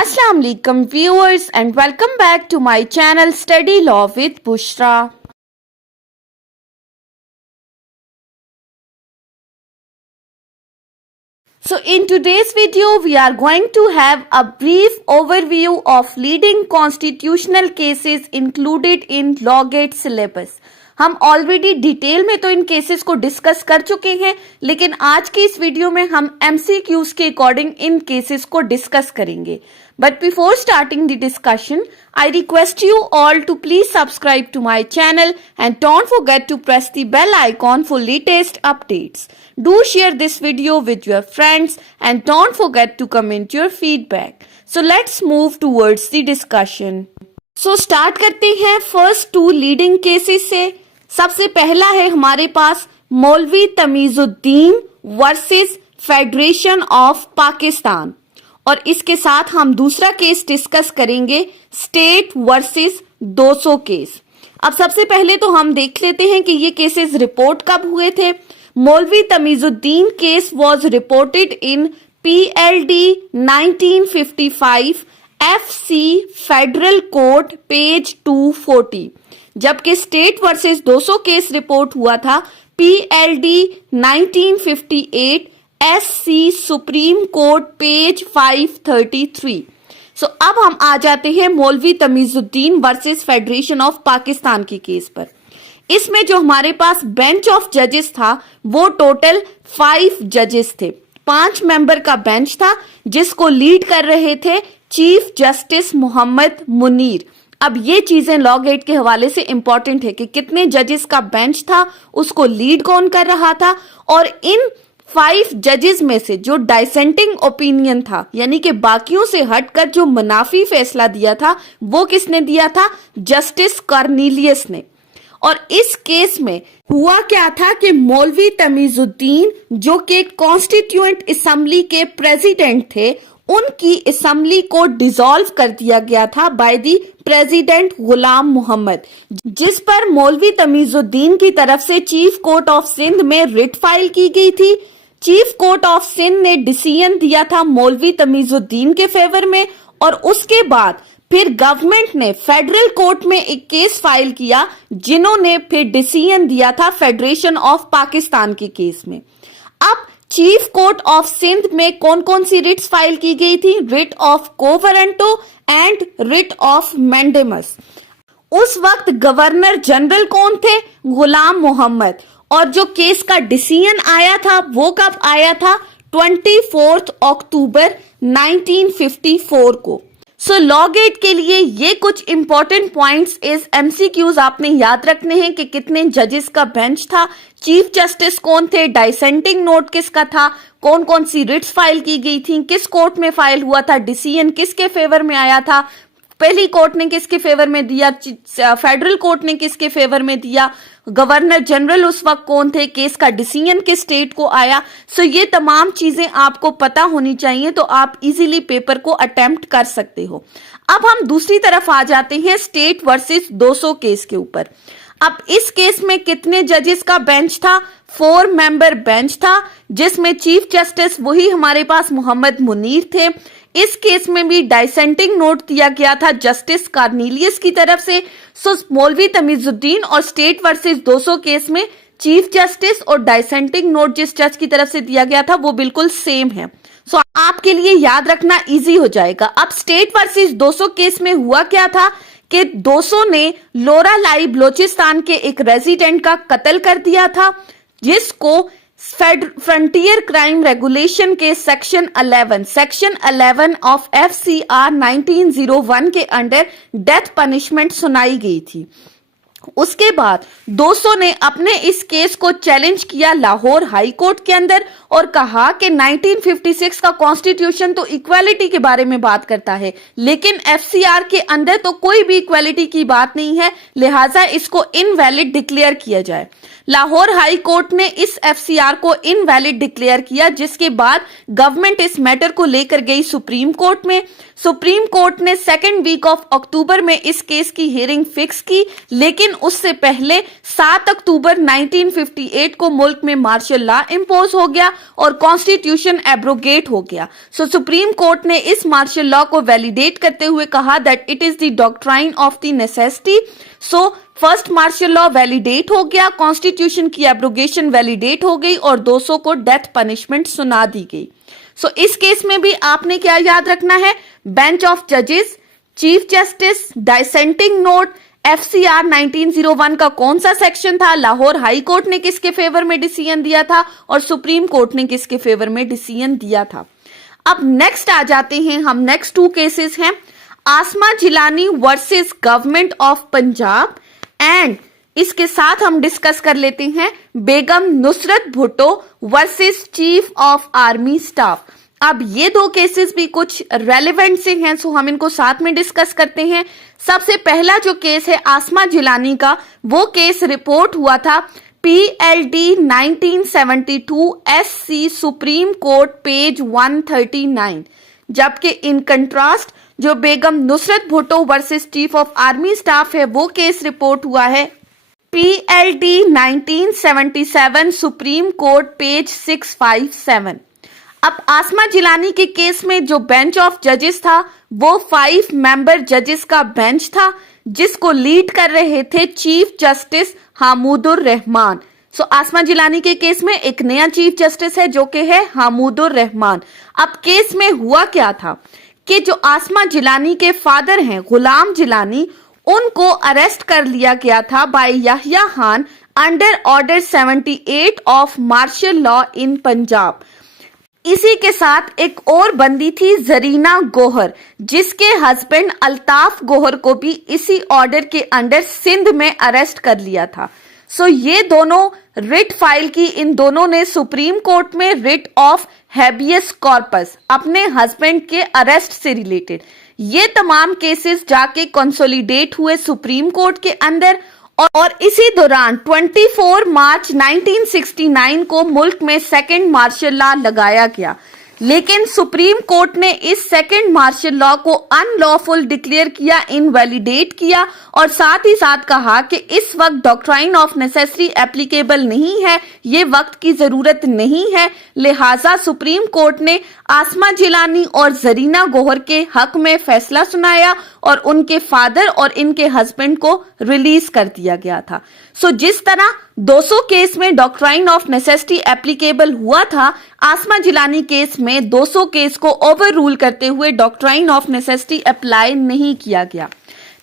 Assalamu alaikum viewers and welcome back to my channel Study Law with Bushra. So in today's video we are going to have a brief overview of leading constitutional cases included in Law Gate syllabus. हम already detail में तो इन cases को discuss कर चुके हैं, लेकिन आज की इस वीडियो में हम एमसीक्यूज के अकॉर्डिंग इन केसेस को डिस्कस करेंगे. But before starting the discussion, I request you all to please subscribe to my channel and don't forget to press the bell icon for latest updates. Do share this video with your friends and don't forget to comment your feedback. So let's move towards the discussion. So start करते हैं first two leading cases से. सबसे पहला है हमारे पास मौलवी Tamizuddin versus federation of Pakistan, और इसके साथ हम दूसरा केस डिस्कस करेंगे स्टेट वर्सेस 200 केस. अब सबसे पहले तो हम देख लेते हैं कि ये केसेस रिपोर्ट कब हुए थे. मौलवी Tamizuddin case was reported in PLD 1955 FC federal court page 240, जबकि स्टेट वर्सेस 200 केस रिपोर्ट हुआ था PLD 1958 SC supreme court page 533. सो अब हम आ जाते हैं मौलवी Tamizuddin versus federation of Pakistan के केस पर. इसमें जो हमारे पास बेंच ऑफ जजेस था वो टोटल 5 जजेस थे. 5 मेंबर का बेंच था जिसको लीड कर रहे थे चीफ जस्टिस मोहम्मद मुनीर. अब ये चीजें लॉ गेट के हवाले से इंपॉर्टेंट है कि कितने जजेस का बेंच था, उसको लीड कौन कर रहा था, और इन 5 जजेस में से जो डाइसेंटिंग ओपिनियन था, यानी कि बाकियों से हटकर जो मुनाफी फैसला दिया था, वो किसने दिया था? जस्टिस कॉर्नेलियस ने. और इस केस में हुआ क्या था कि मौलवी तमीजुद्दीन जो कि कॉन्स्टिट्यूएंट असेंबली के प्रेसिडेंट थे, उनकी असेंबली को डिसॉल्व कर दिया गया था बाय दी प्रेसिडेंट गुलाम मोहम्मद, जिस पर मौलवी तमीजुद्दीन की तरफ से चीफ कोर्ट ऑफ सिंध में रिट फाइल की गई थी. चीफ कोर्ट ऑफ सिंध ने डिसीजन दिया था मौलवी तमीजुद्दीन के फेवर में, और उसके बाद फिर गवर्नमेंट ने फेडरल कोर्ट में एक केस फाइल किया, जिन्होंने फिर डिसीजन दिया था फेडरेशन ऑफ पाकिस्तान के केस में. अब चीफ कोर्ट ऑफ सिंध में कौन कौन सी रिट्स फाइल की गई थी? Writ of quo warranto and writ of mandamus. उस वक्त गवर्नर जनरल कौन थे? गुलाम मोहम्मद. और जो केस का डिसीजन आया था वो कब आया था? 24 अक्टूबर 1954 को. सो लॉ गेट के लिए ये कुछ इंपॉर्टेंट पॉइंट्स इस एमसीक्यूज आपने याद रखने हैं कि कितने जजेस का बेंच था, चीफ जस्टिस कौन थे, डाइसेंटिंग नोट किसका था, कौन कौन सी रिट्स फाइल की गई थी, किस कोर्ट में फाइल हुआ था, डिसीजन किसके फेवर में आया था, पहली कोर्ट ने किसके फेवर में दिया, फेडरल कोर्ट ने किसके फेवर में दिया, गवर्नर जनरल उस वक्त कौन थे, केस का डिसीजन किस स्टेट को आया. सो ये तमाम चीजें आपको पता होनी चाहिए, तो आप इजीली पेपर को अटेम्प्ट कर सकते हो. अब हम दूसरी तरफ आ जाते हैं स्टेट वर्सेस 200 केस के ऊपर. अब इस केस में कितने जजेस का बेंच था? 4 मेंबर बेंच था, जिसमें चीफ जस्टिस वही हमारे पास मोहम्मद मुनीर थे. इस केस में भी डाइसेंटिंग नोट दिया गया था जस्टिस कॉर्नेलियस की तरफ से. सो मौलवी तमीजुद्दीन और स्टेट वर्सेस 200 केस में चीफ जस्टिस और डाइसेंटिंग नोट जिस जज की तरफ से दिया गया था वो बिल्कुल सेम है. सो आपके लिए याद रखना इजी हो जाएगा. अब स्टेट वर्सेस 200 केस में हुआ क्या था कि 200 ने लोरा लाई बलोचिस्तान के एक रेजिडेंट का कत्ल कर दिया था, जिसको फ्रंटियर क्राइम रेगुलेशन के सेक्शन 11 ऑफ FCR 1901 के अंडर डेथ पनिशमेंट सुनाई गई थी. उसके बाद 200 ने अपने इस केस को चैलेंज किया लाहौर हाई कोर्ट के अंदर और कहा कि 1956 का कॉन्स्टिट्यूशन तो इक्वालिटी के बारे में बात करता है, लेकिन FCR के अंदर तो कोई भी इक्वालिटी की बात नहीं है, लिहाजा इसको इनवैलिड डिक्लेयर किया जाए. लाहौर हाई कोर्ट ने इस FCR को इनवैलिड डिक्लेयर किया, जिसके बाद गवर्नमेंट इस मैटर को लेकर गई सुप्रीम कोर्ट में. सुप्रीम कोर्ट ने 2 वीक ऑफ अक्टूबर में इस केस की हियरिंग फिक्स की, लेकिन लेकिन उससे पहले 7 अक्टूबर 1958 को मुल्क में मार्शल लॉ इम्पोज हो गया और कॉन्स्टिट्यूशन एब्रोगेट हो गया। सो सुप्रीम कोर्ट ने इस मार्शल लॉ को वैलिडेट करते हुए कहा that it is the doctrine of the necessity. So first martial law validate हो गया, कॉन्स्टिट्यूशन की एब्रोगेशन वैलिडेट हो गई और 200 को डेथ पनिशमेंट सुना दी गई। सो इस केस में भी आपने क्या याद रखना है, बेंच ऑफ जजेस, chief justice, dissenting note, FCR 1901 का कौन सा सेक्शन था, लाहौर हाई कोर्ट ने किसके फेवर में डिसीजन दिया था और सुप्रीम कोर्ट ने किसके फेवर में डिसीजन दिया था। अब नेक्स्ट आ जाते हैं हम, नेक्स्ट 2 केसेस हैं Asma Jilani versus government of Punjab and इसके साथ हम डिस्कस कर लेते हैं Begum Nusrat Bhutto versus chief of army staff. अब ये 2 केसेस भी कुछ रेलेवेंट से हैं, सो हम इनको साथ में डिस्कस करते हैं। सबसे पहला जो केस है आसमा जिलानी का, वो केस रिपोर्ट हुआ था PLD 1972 SC supreme court page 139, जबकि इन कंट्रास्ट जो Begum Nusrat Bhutto versus chief of army staff है वो केस रिपोर्ट हुआ है PLD 1977 सुप्रीम कोर्ट पेज 657। अब आसमा जिलानी के केस में जो बेंच ऑफ जजेस था वो 5 मेंबर जजेस का बेंच था जिसको लीड कर रहे थे चीफ जस्टिस हामुदुर रहमान। सो आसमा जिलानी के केस में एक नया चीफ जस्टिस है जो कि है हामुदुर रहमान। अब केस में हुआ क्या था कि जो आसमा जिलानी के फादर हैं गुलाम जिलानी, उनको अरेस्ट कर लिया गया था by Yahya Khan under order 78 of martial law in Punjab. इसी के साथ एक और बंदी थी जरीना गोहर, जिसके हस्बैंड अल्ताफ गोहर को भी इसी ऑर्डर के अंडर सिंध में अरेस्ट कर लिया था। सो ये दोनों रिट फाइल की, इन दोनों ने सुप्रीम कोर्ट में रिट ऑफ हैबियस कॉर्पस अपने हस्बैंड के अरेस्ट से रिलेटेड। ये तमाम केसेस जाके कंसोलिडेट हुए सुप्रीम कोर्ट के अंदर और इसी दौरान 24 मार्च 1969 को मुल्क में सेकंड मार्शल लॉ लगाया गया। लेकिन सुप्रीम कोर्ट ने इस सेकंड मार्शल लॉ को अनलॉफुल डिक्लेयर किया, इनवैलिडेट किया और साथ ही साथ कहा कि इस वक्त डॉक्ट्राइन ऑफ नेसेसिटी एप्लीकेबल नहीं है, ये वक्त की जरूरत नहीं है। लिहाजा सुप्रीम कोर्ट ने आसमा जिलानी और जरीना गोहर के हक में फैसला सुनाया और उनके फादर और इनके हस्बैंड को रिलीज कर दिया गया था। सो जिस तरह 200 केस में डॉक्ट्राइन ऑफ नेसेसिटी एप्लीकेबल हुआ था, आसमा जिलानी केस में 200 केस को ओवर रूल करते हुए डॉक्ट्राइन ऑफ नेसेसिटी अप्लाई नहीं किया गया।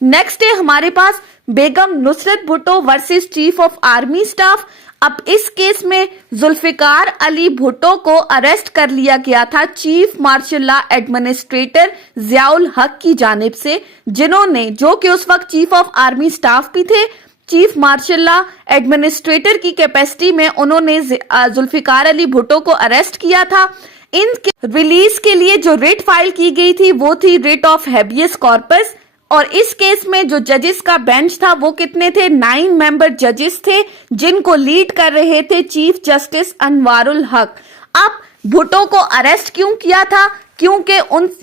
नेक्स्ट है हमारे पास Begum Nusrat Bhutto versus chief of army staff. अब इस केस में जुल्फिकार अली भुट्टो को अरेस्ट कर लिया गया था chief marshal law administrator Ziaul हक की जानिब से, जिन्होंने, जो कि उस वक्त चीफ ऑफ आर्मी स्टाफ भी थे, चीफ मार्शल लॉ एडमिनिस्ट्रेटर की कैपेसिटी में उन्होंने जुल्फिकार अली भुट्टो को अरेस्ट किया था। इनके रिलीज के लिए जो रिट फाइल की गई थी वो थी रिट ऑफ हैबियस कॉर्पस और इस केस में जो जजेस का बेंच था वो कितने थे, 9 मेंबर जजेस थे जिनको लीड कर रहे थे चीफ जस्टिस अनवारुल हक। अब भुट्टो को अरेस्ट क्यों किया था? क्योंकि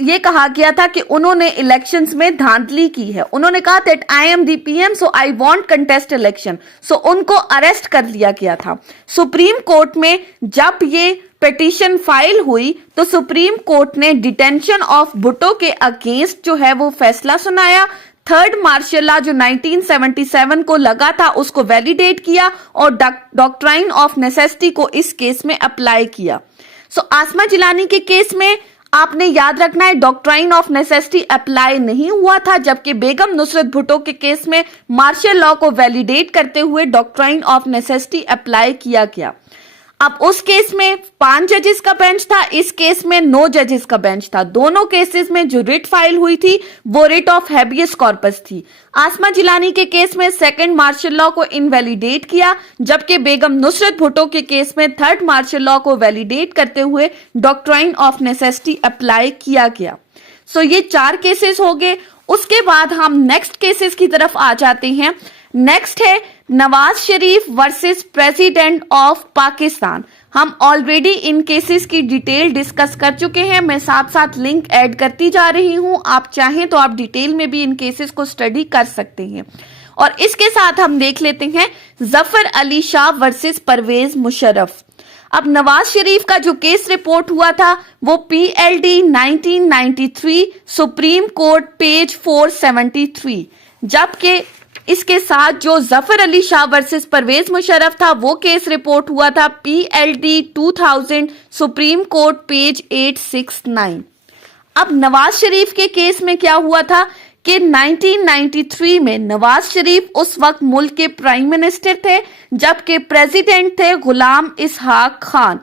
ये कहा गया था कि उन्होंने इलेक्शंस में धांधली की है। उन्होंने कहा that I am the PM so I want contest election, so उनको अरेस्ट कर लिया गया था। सुप्रीम कोर्ट में जब ये पिटीशन फाइल हुई तो सुप्रीम कोर्ट ने डिटेंशन ऑफ भुट्टो के अगेंस्ट जो है वो फैसला सुनाया। थर्ड मार्शल लॉ जो 1977 को लगा था उसको वैलिडेट किया और डॉक्ट्राइन ऑफ नेसेसिटी को इस केस में अप्लाई किया। सो आसमा जिलानी के केस में आपने याद रखना है डॉक्ट्राइन ऑफ नेसेसिटी अप्लाई नहीं हुआ था, जबकि बेगम नुसरत भुट्टो के केस में मार्शल लॉ को वैलिडेट करते हुए डॉक्ट्राइन ऑफ नेसेसिटी अप्लाई किया गया। अब उस केस में 5 जजेस का बेंच था, इस केस में 9 जजेस का बेंच था। दोनों केसेस में जो रिट फाइल हुई थी वो रिट ऑफ हैबियस कॉर्पस थी। आसमा जिलानी के केस में सेकंड मार्शल लॉ को इनवैलिडेट किया, जबकि बेगम नुसरत भुट्टो के केस में थर्ड मार्शल लॉ को वैलिडेट करते हुए डॉक्ट्राइन ऑफ नेसेसिटी अप्लाई किया गया। सो ये 4 केसेस हो गए। उसके बाद हम नेक्स्ट केसेस की तरफ आ जाते हैं। नेक्स्ट है Nawaz Sharif versus president of Pakistan. हम ऑलरेडी इन केसेस की डिटेल डिस्कस कर चुके हैं, मैं साथ साथ लिंक ऐड करती जा रही हूं। आप चाहें तो आप डिटेल में भी इन केसेस को स्टडी कर सकते हैं। और इसके साथ हम देख लेते हैं जफर अली शाह वर्सेस परवेज मुशर्रफ। अब नवाज शरीफ का जो केस रिपोर्ट हुआ था वो PLD 1993 सुप्रीम कोर्ट पेज 473, जबकि इसके साथ जो जफर अली शाह वर्सेस परवेज मुशर्रफ था वो केस रिपोर्ट हुआ था PLD 2000 सुप्रीम कोर्ट पेज 869। अब नवाज शरीफ के केस में क्या हुआ था कि 1993 में नवाज शरीफ उस वक्त मुल्क के प्राइम मिनिस्टर थे, जबकि प्रेसिडेंट थे गुलाम इसहाक खान।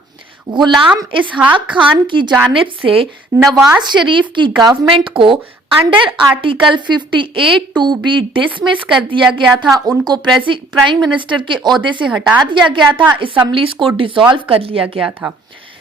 गुलाम इसहाक खान की जानिब से नवाज शरीफ की गवर्नमेंट को अंडर आर्टिकल 58(2)B डिसमिस कर दिया गया था। उनको प्राइम मिनिस्टर के ओहदे से हटा दिया गया था, असेंबलीज को डिसॉल्व कर लिया गया था।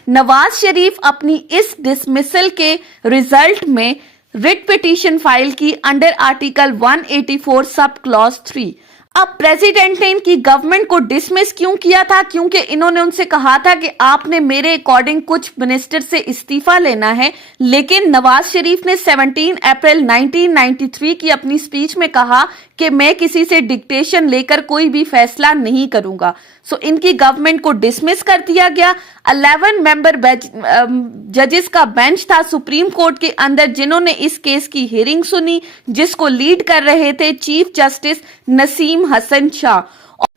नवाज शरीफ अपनी इस डिसमिसल के रिजल्ट में रिट पिटीशन फाइल की अंडर आर्टिकल 184 सब क्लॉज 3। अब प्रेसिडेंट ने इनकी गवर्नमेंट को डिसमिस क्यों किया था? क्योंकि इन्होंने उनसे कहा था कि आपने मेरे अकॉर्डिंग कुछ मिनिस्टर से इस्तीफा लेना है, लेकिन नवाज शरीफ ने 17 अप्रैल 1993 की अपनी स्पीच में कहा कि मैं किसी से डिक्टेशन लेकर कोई भी फैसला नहीं करूंगा। सो इनकी गवर्नमेंट को डिसमिस कर दिया गया। 11 मेंबर जजेस का बेंच था सुप्रीम कोर्ट के अंदर, जिन्होंने इस केस की हियरिंग सुनी, जिसको लीड कर रहे थे chief justice Naseem Hasan Shah.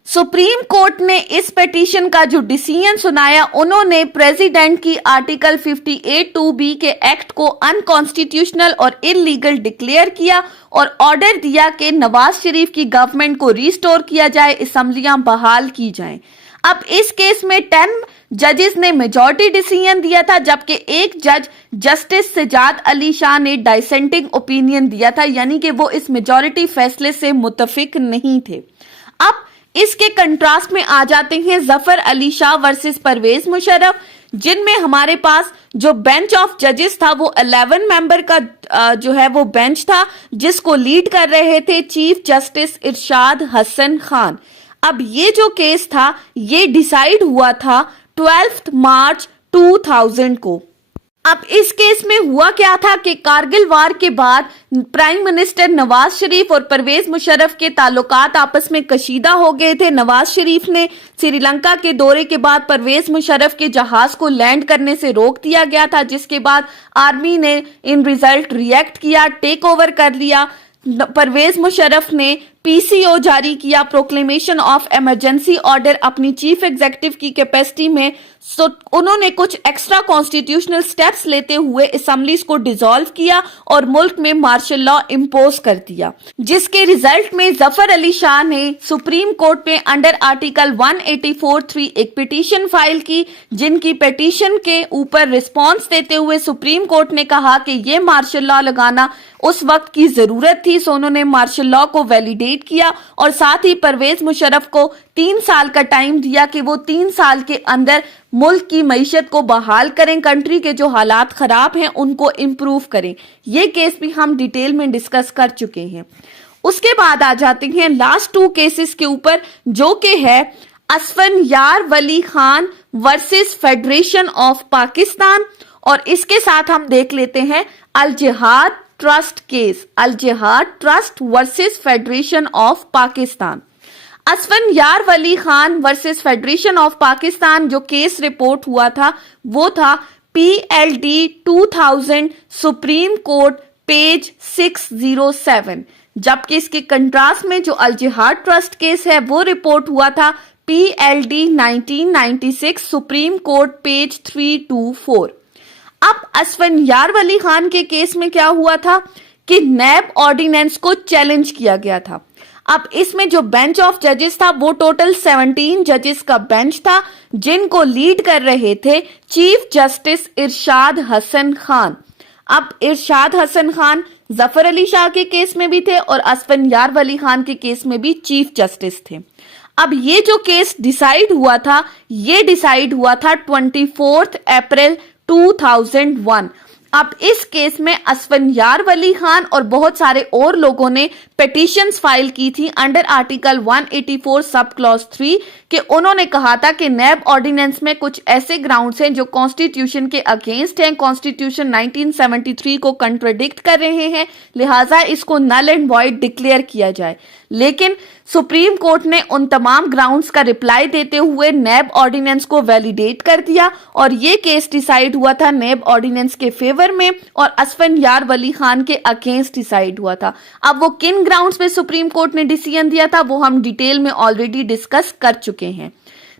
Supreme court ने इस पिटीशन का जो डिसीजन सुनाया, उन्होंने प्रेसिडेंट की आर्टिकल 58(2)B के एक्ट को अनकॉन्स्टिट्यूशनल और इलीगल डिक्लेयर किया और ऑर्डर दिया कि नवाज शरीफ की गवर्नमेंट को रिस्टोर किया जाए, असेंबलियां बहाल की जाएं। अब इस केस में 10 जजेस ने मेजॉरिटी डिसीजन दिया था, जबकि एक जज जस्टिस सजाद अली शाह ने डाइसेंटिंग ओपिनियन दिया था, यानी कि वो इस मेजॉरिटी फैसले से मुत्तफिक नहीं थे। अब इसके कंट्रास्ट में आ जाते हैं जफर अली शाह वर्सेस परवेज मुशर्रफ, जिनमें हमारे पास जो बेंच ऑफ जजेस था वो 11 मेंबर का जो है वो बेंच था, जिसको लीड कर रहे थे चीफ जस्टिस इरशाद हसन खान। अब ये जो केस था ये डिसाइड हुआ था 12 मार्च 2000 को। अब इस केस में हुआ क्या था कि कारगिल वार के बाद प्राइम मिनिस्टर नवाज शरीफ और परवेज मुशर्रफ के ताल्लुकात आपस में कशीदा हो गए थे। नवाज शरीफ ने श्रीलंका के दौरे के बाद परवेज मुशर्रफ के जहाज को लैंड करने से रोक दिया गया था, जिसके बाद आर्मी ने इन रिजल्ट रिएक्ट किया, टेक ओवर कर लिया। परवेज मुशर्रफ ने PCO जारी किया, प्रोक्लेमेशन ऑफ इमरजेंसी ऑर्डर, अपनी चीफ एग्जीक्यूटिव की कैपेसिटी में। उन्होंने कुछ एक्स्ट्रा कॉन्स्टिट्यूशनल स्टेप्स लेते हुए असेंबलीज को डिसॉल्व किया और मुल्क में मार्शल लॉ इम्पोज कर दिया, जिसके रिजल्ट में जफर अली शाह ने सुप्रीम कोर्ट में अंडर आर्टिकल 184(3) एक पिटीशन फाइल की, जिनकी पिटीशन के ऊपर रिस्पॉन्स देते हुए सुप्रीम कोर्ट ने कहा कि ये मार्शल लॉ लगाना उस वक्त की जरूरत थी। सो उन्होंने मार्शल लॉ को वैलिडेट किया और साथ ही परवेज मुशर्रफ को 3 साल का टाइम दिया कि वो 3 साल के अंदर मुल्क की मईशत को बहाल करें, कंट्री के जो हालात खराब हैं उनको इम्प्रूव करें। ये केस भी हम डिटेल में डिस्कस कर चुके हैं। उसके बाद आ जाते हैं लास्ट 2 केसेस के ऊपर, जो कि है Asfandyar Wali Khan versus federation of Pakistan, और इसके साथ हम देख लेते हैं अल Jihad trust case, Al Jihad trust versus federation of Pakistan. Asfandyar Wali Khan versus federation of Pakistan जो केस रिपोर्ट हुआ था वो था PLD 2000 सुप्रीम कोर्ट पेज 607, जबकि इसके कंट्रास्ट में जो अल जिहाद ट्रस्ट केस है वो रिपोर्ट हुआ था PLD 1996 सुप्रीम कोर्ट पेज 324। अब असफनयार वली खान के केस में क्या हुआ था कि नैब ऑर्डिनेंस को चैलेंज किया गया था। अब इसमें जो बेंच ऑफ जजेस था वो टोटल 17 जजेस का बेंच था, जिनको लीड कर रहे थे चीफ जस्टिस इरशाद हसन खान। अब इरशाद हसन खान जफर अली शाह के केस में भी थे और असफनयार वली खान के केस में भी चीफ जस्टिस थे। अब ये जो केस डिसाइड हुआ था ये डिसाइड हुआ था 24 अप्रैल 2001। अब इस केस में असफंयार वली खान और बहुत सारे और लोगों ने पिटीशंस फाइल की थी अंडर आर्टिकल 184 सब क्लॉज 3 कि उन्होंने कहा था कि नैब ऑर्डिनेंस में कुछ ऐसे ग्राउंड्स हैं जो कॉन्स्टिट्यूशन के अगेंस्ट हैं, कॉन्स्टिट्यूशन 1973 को कंट्राडिक्ट कर रहे हैं, लिहाजा इसको नल एंड वॉइड डिक्लेयर किया जाए। लेकिन सुप्रीम कोर्ट ने उन तमाम ग्राउंड्स का रिप्लाई देते हुए नैब ऑर्डिनेंस को वैलिडेट कर दिया और ये केस डिसाइड हुआ था नैब ऑर्डिनेंस के फेवर में और असफंयार वली खान के अगेंस्ट डिसाइड हुआ था। अब वो किन ग्राउंड्स पे सुप्रीम कोर्ट ने डिसीजन दिया था वो हम डिटेल में ऑलरेडी डिस्कस कर चुके हैं।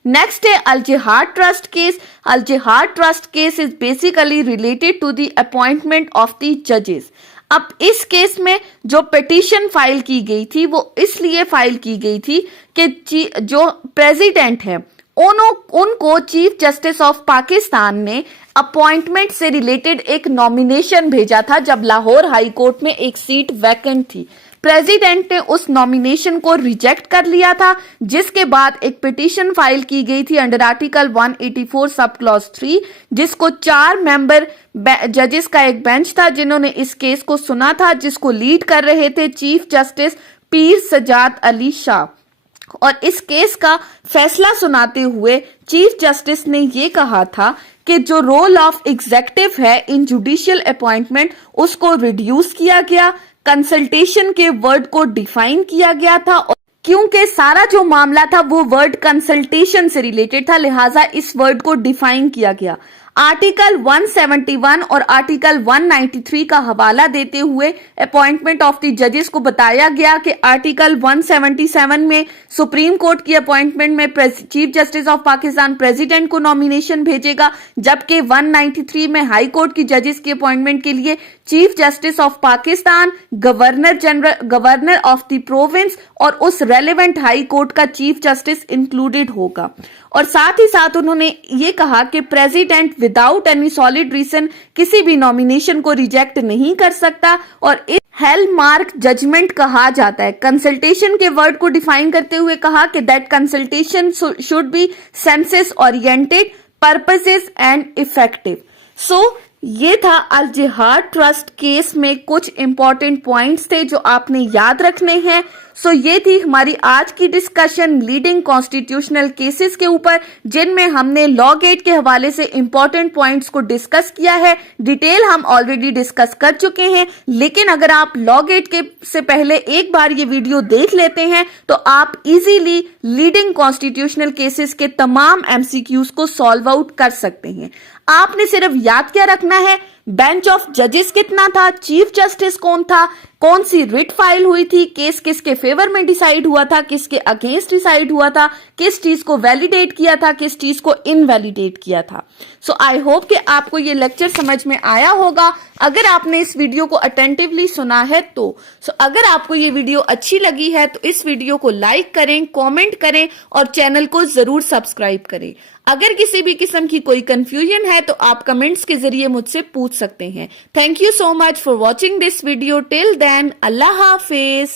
नेक्स्ट है अल Jihad trust case. Al Jihad trust case is basically related to the appointment of the जजेस। अब इस केस में जो पिटीशन फाइल की गई थी वो इसलिए फाइल की गई थी कि जो प्रेसिडेंट है उनको चीफ जस्टिस ऑफ पाकिस्तान ने अपॉइंटमेंट से रिलेटेड एक नॉमिनेशन भेजा था जब लाहौर हाई कोर्ट में एक सीट वैकेंट थी। प्रेसिडेंट ने उस नॉमिनेशन को रिजेक्ट कर लिया था, जिसके बाद एक पिटीशन फाइल की गई थी अंडर आर्टिकल 184 सब क्लॉज 3, जिसको 4 मेंबर जजेस का एक बेंच था जिन्होंने इस केस को सुना था, जिसको लीड कर रहे थे चीफ जस्टिस पीर सजाद अली शाह। और इस केस का फैसला सुनाते हुए चीफ जस्टिस ने ये कहा था कि जो रोल ऑफ एग्जीक्यूटिव है इन जुडिशियल अपॉइंटमेंट उसको रिड्यूस किया गया, कंसल्टेशन के वर्ड को डिफाइन किया गया था और क्योंकि सारा जो मामला था वो वर्ड कंसल्टेशन से रिलेटेड था, लिहाजा इस वर्ड को डिफाइन किया गया। आर्टिकल 171 और आर्टिकल 193 का हवाला देते हुए अपॉइंटमेंट ऑफ द जजेस को बताया गया कि आर्टिकल 177 में सुप्रीम कोर्ट की अपॉइंटमेंट में chief justice of Pakistan president को नॉमिनेशन भेजेगा, जबकि 193 में हाई कोर्ट की जजेस की अपॉइंटमेंट के लिए chief justice of Pakistan, governor of the province और उस रेलेवेंट हाई कोर्ट का चीफ जस्टिस इंक्लूडेड होगा। और साथ ही साथ उन्होंने ये कहा कि president without any solid reason किसी भी नॉमिनेशन को रिजेक्ट नहीं कर सकता और इस हेलमार्क जजमेंट कहा जाता है। कंसल्टेशन के वर्ड को डिफाइन करते हुए कहा कि that consultation should be census oriented, purposes and effective. So ये था अल जिहाद ट्रस्ट केस में कुछ इंपॉर्टेंट पॉइंट्स थे जो आपने याद रखने हैं। सो ये थी हमारी आज की डिस्कशन लीडिंग कॉन्स्टिट्यूशनल केसेस के ऊपर, जिनमें हमने लॉ गेट के हवाले से इंपॉर्टेंट पॉइंट्स को डिस्कस किया है। डिटेल हम ऑलरेडी डिस्कस कर चुके हैं, लेकिन अगर आप लॉ गेट के से पहले एक बार ये वीडियो देख लेते हैं तो आप इजीली लीडिंग कॉन्स्टिट्यूशनल केसेस के तमाम एमसीक्यूज को सॉल्व आउट कर सकते हैं। आपने सिर्फ याद क्या रखना है, बेंच ऑफ जजेस कितना था, चीफ जस्टिस कौन था, कौन सी रिट फाइल हुई थी, केस किसके फेवर में डिसाइड हुआ था, किसके अगेंस्ट डिसाइड हुआ था, किस चीज को वैलिडेट किया था, किस चीज को इनवैलिडेट किया था। सो आई होप कि आपको ये लेक्चर समझ में आया होगा। अगर आपने इस वीडियो को अटेंटिवली सुना है तो अगर आपको ये वीडियो अच्छी लगी है तो इस वीडियो को लाइक करें, कमेंट करें और चैनल को जरूर सब्सक्राइब करें। अगर किसी भी किस्म की कोई कंफ्यूजन है तो आप कमेंट्स के जरिए मुझसे पूछ सकते हैं। Thank you so much for watching this video. Till then, अल्लाह हाफिज।